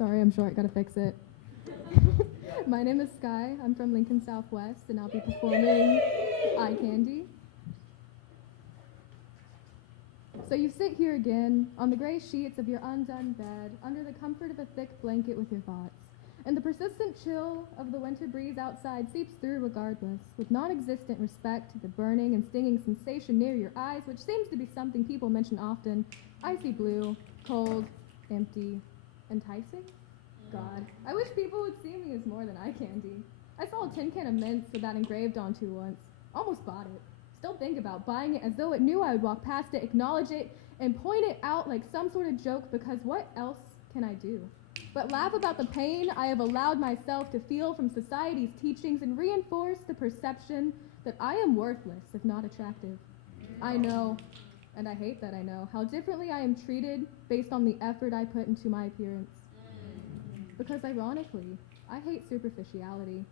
Sorry, I'm short, gotta fix it. My name is Sky. I'm from Lincoln Southwest, and I'll be performing Eye Candy. So you sit here again, on the gray sheets of your undone bed, under the comfort of a thick blanket with your thoughts. And the persistent chill of the winter breeze outside seeps through regardless, with non-existent respect to the burning and stinging sensation near your eyes, which seems to be something people mention often. Icy blue, cold, empty, enticing? God, I wish people would see me as more than eye candy. I saw a tin can of mints with that engraved onto once. Almost bought it. Still think about buying it as though it knew I would walk past it, acknowledge it, and point it out like some sort of joke, because what else can I do? But laugh about the pain I have allowed myself to feel from society's teachings and reinforce the perception that I am worthless if not attractive. I know, and I hate that I know, how differently I am treated based on the effort I put into my appearance. Because ironically, I hate superficiality.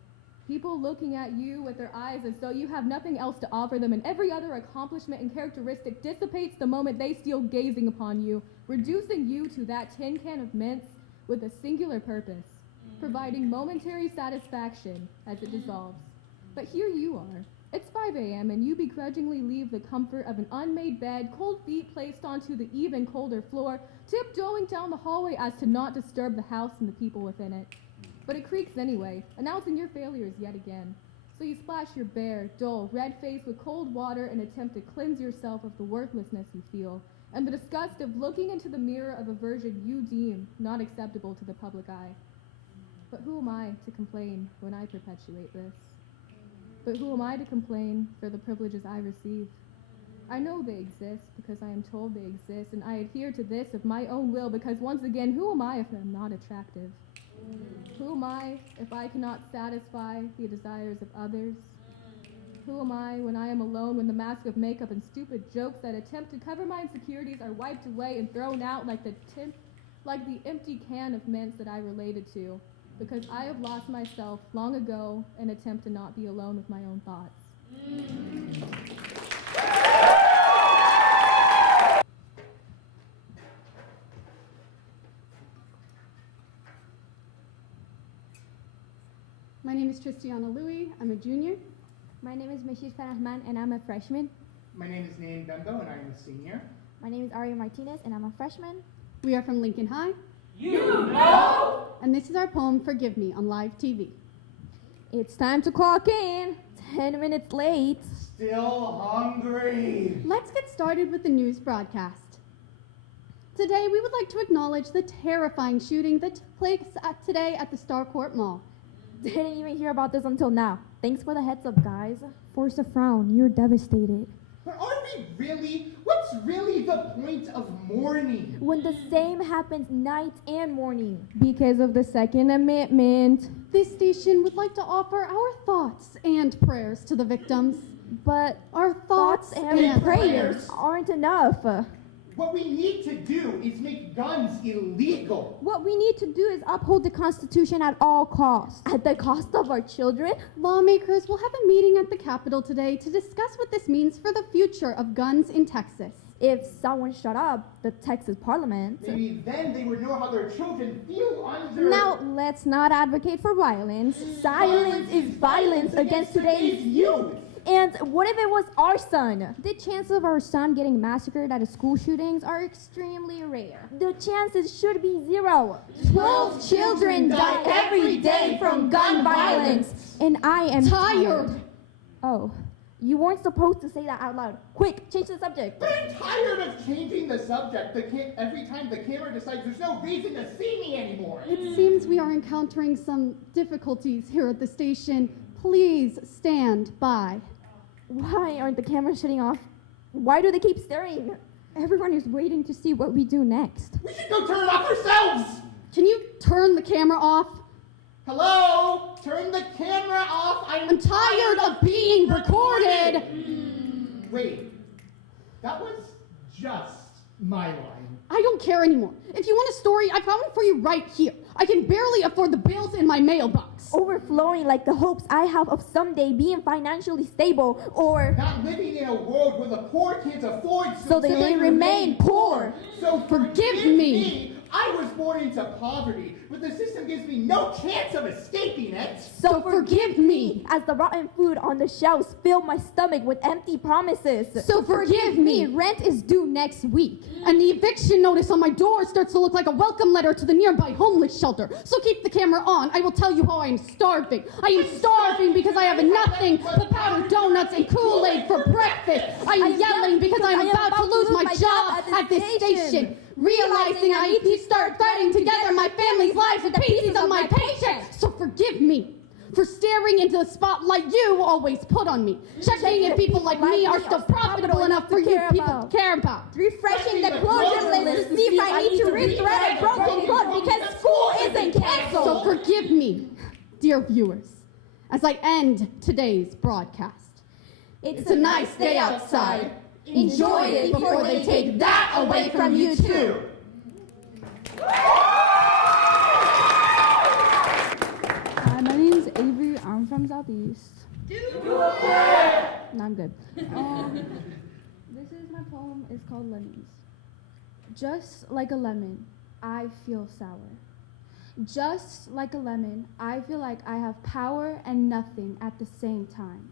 People looking at you with their eyes as though you have nothing else to offer them, and every other accomplishment and characteristic dissipates the moment they steal gazing upon you, reducing you to that tin can of mints with a singular purpose, providing momentary satisfaction as it dissolves. But here you are. It's 5 a.m. and you begrudgingly leave the comfort of an unmade bed, cold feet placed onto the even colder floor, tiptoeing down the hallway as to not disturb the house and the people within it. But it creaks anyway, announcing your failures yet again. So you splash your bare, dull, red face with cold water and attempt to cleanse yourself of the worthlessness you feel, and the disgust of looking into the mirror of a version you deem not acceptable to the public eye. But who am I to complain when I perpetuate this? But who am I to complain for the privileges I receive? I know they exist because I am told they exist, and I adhere to this of my own will because, once again, who am I if I'm not attractive? Who am I if I cannot satisfy the desires of others? Who am I when I am alone, when the mask of makeup and stupid jokes that attempt to cover my insecurities are wiped away and thrown out like the empty can of mints that I related to, because I have lost myself long ago in attempt to not be alone with my own thoughts. My name is Tristiana Louie. I'm a junior. My name is Mishis Farahman, and I'm a freshman. My name is Naeem Bembo, and I'm a senior. My name is Aria Martinez, and I'm a freshman. We are from Lincoln High. You know! And this is our poem, Forgive Me, on live TV. It's time to clock in. 10 minutes late. Still hungry. Let's get started with the news broadcast. Today, we would like to acknowledge the terrifying shooting that took place today at the Starcourt Mall. Didn't even hear about this until now. Thanks for the heads up, guys. Force a frown. You're devastated. But are we really? What's really the point of mourning? When the same happens night and morning. Because of the Second Amendment. This station would like to offer our thoughts and prayers to the victims. But our thoughts and prayers aren't enough. What we need to do is make guns illegal. What we need to do is uphold the Constitution at all costs. At the cost of our children? Lawmakers will have a meeting at the Capitol today to discuss what this means for the future of guns in Texas. If someone shut up the Texas Parliament. Maybe then they would know how their children feel under... Now, let's not advocate for violence. Silence is violence against today's youth. And what if it was our son? The chances of our son getting massacred at a school shootings are extremely rare. The chances should be 0. 12 children die every day from gun violence. And I am tired. Oh, you weren't supposed to say that out loud. Quick, change the subject. But I'm tired of changing the subject. Every time the camera decides there's no reason to see me anymore. It seems we are encountering some difficulties here at the station. Please stand by. Why aren't the cameras shutting off? Why do they keep staring? Everyone is waiting to see what we do next. We should go turn it off ourselves! Can you turn the camera off? Hello? Turn the camera off! I'm tired of being recorded! Wait, that was just my line. I don't care anymore. If you want a story, I found one for you right here. I can barely afford the bills in my mailbox. Overflowing like the hopes I have of someday being financially stable, or not living in a world where the poor kids afford so they remain poor. So forgive me. I was born into poverty, but the system gives me no chance of escaping it. So forgive me. As the rotten food on the shelves fill my stomach with empty promises. So forgive me. Rent is due next week. And the eviction notice on my door starts to look like a welcome letter to the nearby homeless shelter. So keep the camera on. I will tell you how I am starving. I am starving because I have nothing but powdered donuts and Kool-Aid for breakfast. I am yelling because I am about to lose my job at this station. Realizing I need to start threading together my family's lives with pieces of my paycheck. So forgive me for staring into the spotlight you always put on me. Checking if people like me are still profitable enough for you people to care about. Refreshing the closure list to see if I need to rethread a broken clock because school isn't canceled. So forgive me, dear viewers, as I end today's broadcast. It's a nice day outside. Enjoy it before they take that away from you too. Hi, my name is Avery. I'm from Southeast. No, I'm good. This is my poem. It's called Lemons. Just like a lemon, I feel sour. Just like a lemon, I feel like I have power and nothing at the same time.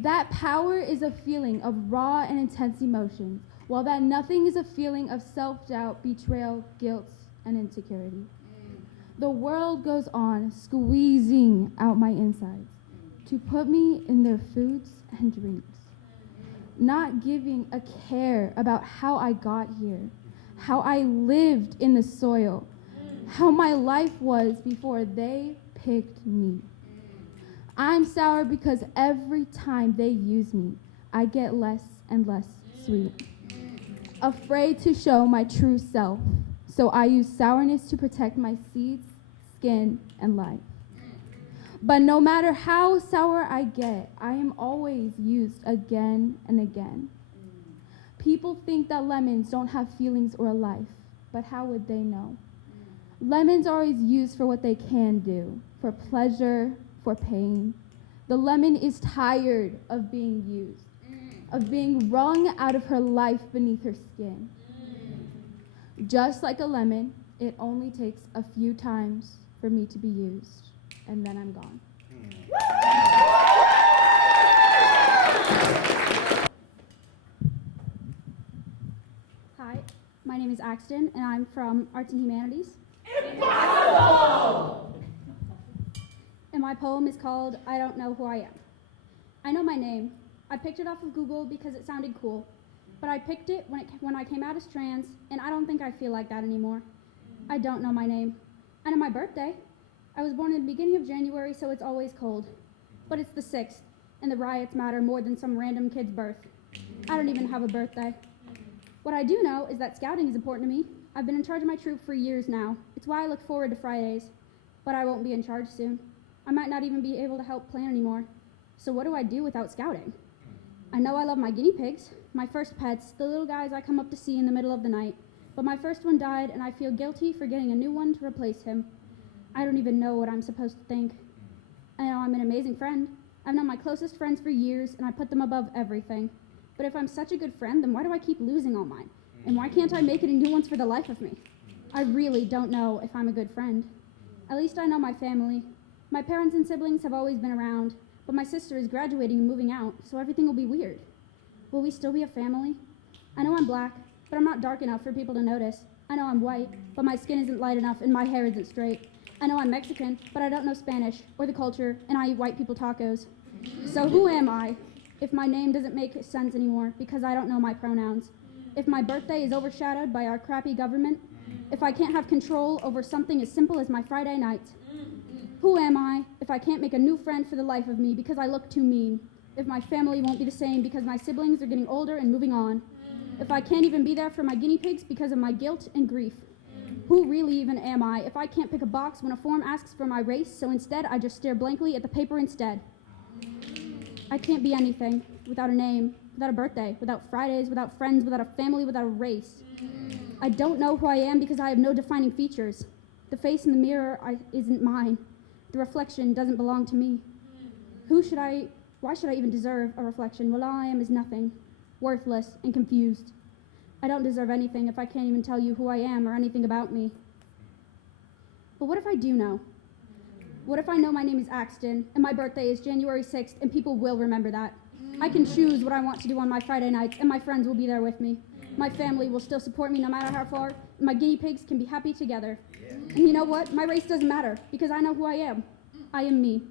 That power is a feeling of raw and intense emotions, while that nothing is a feeling of self-doubt, betrayal, guilt, and insecurity. The world goes on squeezing out my insides to put me in their foods and drinks, not giving a care about how I got here, how I lived in the soil, how my life was before they picked me. I'm sour because every time they use me, I get less and less sweet. Afraid to show my true self, so I use sourness to protect my seeds, skin, and life. But no matter how sour I get, I am always used again and again. People think that lemons don't have feelings or a life, but how would they know? Lemons are always used for what they can do, for pleasure, for pain. The lemon is tired of being used, of being wrung out of her life beneath her skin. Just like a lemon, it only takes a few times for me to be used, and then I'm gone. Hi, my name is Axton, and I'm from Arts and Humanities. And my poem is called I Don't Know Who I Am. I know my name. I picked it off of Google because it sounded cool, but I picked it when I came out as trans, and I don't think I feel like that anymore. I don't know my name. I know my birthday. I was born in the beginning of January, so it's always cold. But it's the 6th, and the riots matter more than some random kid's birth. I don't even have a birthday. What I do know is that scouting is important to me. I've been in charge of my troop for years now. It's why I look forward to Fridays, but I won't be in charge soon. I might not even be able to help plan anymore. So what do I do without scouting? I know I love my guinea pigs, my first pets, the little guys I come up to see in the middle of the night. But my first one died, and I feel guilty for getting a new one to replace him. I don't even know what I'm supposed to think. I know I'm an amazing friend. I've known my closest friends for years, and I put them above everything. But if I'm such a good friend, then why do I keep losing all mine? And why can't I make any new ones for the life of me? I really don't know if I'm a good friend. At least I know my family. My parents and siblings have always been around, but my sister is graduating and moving out, so everything will be weird. Will we still be a family? I know I'm black, but I'm not dark enough for people to notice. I know I'm white, but my skin isn't light enough and my hair isn't straight. I know I'm Mexican, but I don't know Spanish or the culture, and I eat white people tacos. So who am I if my name doesn't make sense anymore because I don't know my pronouns? If my birthday is overshadowed by our crappy government? If I can't have control over something as simple as my Friday nights? Who am I if I can't make a new friend for the life of me because I look too mean? If my family won't be the same because my siblings are getting older and moving on? If I can't even be there for my guinea pigs because of my guilt and grief? Who really even am I if I can't pick a box when a form asks for my race, so instead I just stare blankly at the paper instead? I can't be anything without a name, without a birthday, without Fridays, without friends, without a family, without a race. I don't know who I am because I have no defining features. The face in the mirror isn't mine. The reflection doesn't belong to me. Why should I even deserve a reflection when all I am is nothing, worthless and confused? I don't deserve anything if I can't even tell you who I am or anything about me. But what if I do know? What if I know my name is Axton and my birthday is January 6th and people will remember that? I can choose what I want to do on my Friday nights and my friends will be there with me. My family will still support me no matter how far, and my guinea pigs can be happy together. And you know what? My race doesn't matter because I know who I am. I am me.